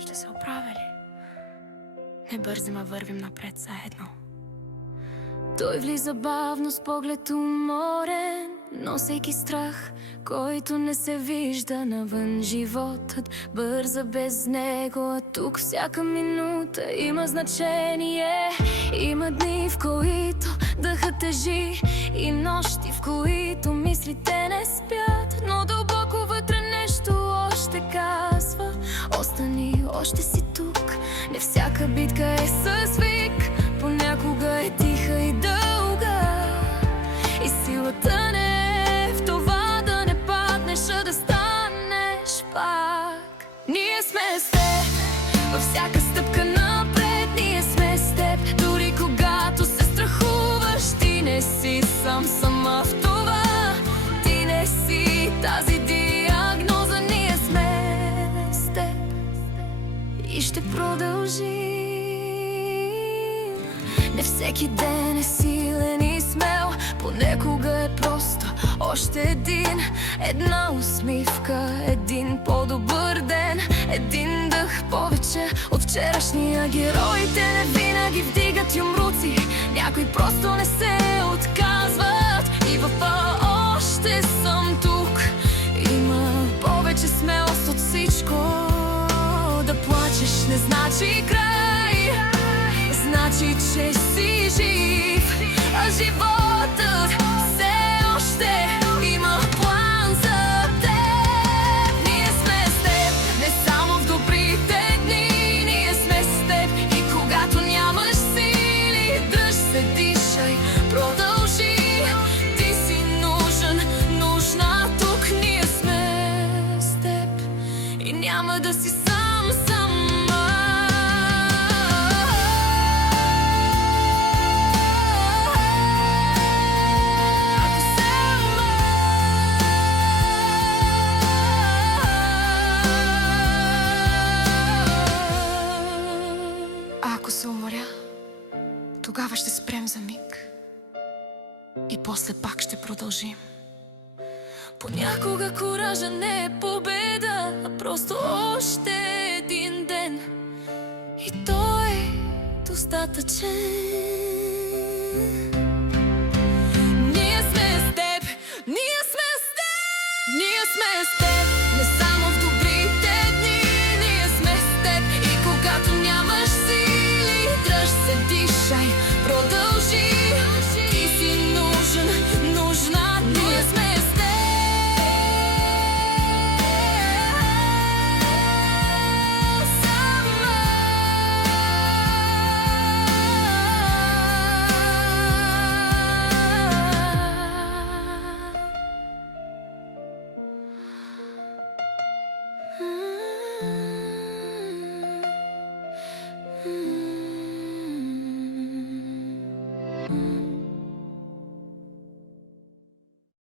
Ще се оправя ли? Не бързим, а вървим напред заедно. Той влиза бавно с поглед уморен, носейки страх, който не се вижда навън. Животът бърза без него, а тук всяка минута има значение. Има дни, в които дъхът тежи, и нощи, в които мислите не спят, но дълбоко вътре нещо още казва: остани, още си тук. Не всяка битка е с вик, понякога е тиха и дълга, и силата не е в това да не паднеш, а да станеш пак. Ние сме с теб във всяка стъпка напред, ние сме с теб дори когато се страхуваш. Ти не си сама в това, ти не си тази диагноза. Ние сме с теб и ще продължим. Не всеки ден е силен и смел, понекога е просто още една усмивка, един по-добър ден, един дъх повече от вчерашния. Героите не винаги вдигат юмруци, някои просто не се отказват. И в още съм тук има повече смелост от всичко. Да плачеш не значи край, значи, че си жив, а животът все още има план за теб. Ние сме с теб не само в добрите дни, ние сме с теб и когато нямаш сили. Дръж се, дишай, продължи, ти си нужен, нужна тук. Ние сме с теб и няма да си сам. Ако се уморя, тогава ще спрем за миг и после пак ще продължим. Понякога куража не е победа, а просто още един ден, и той е достатъчен.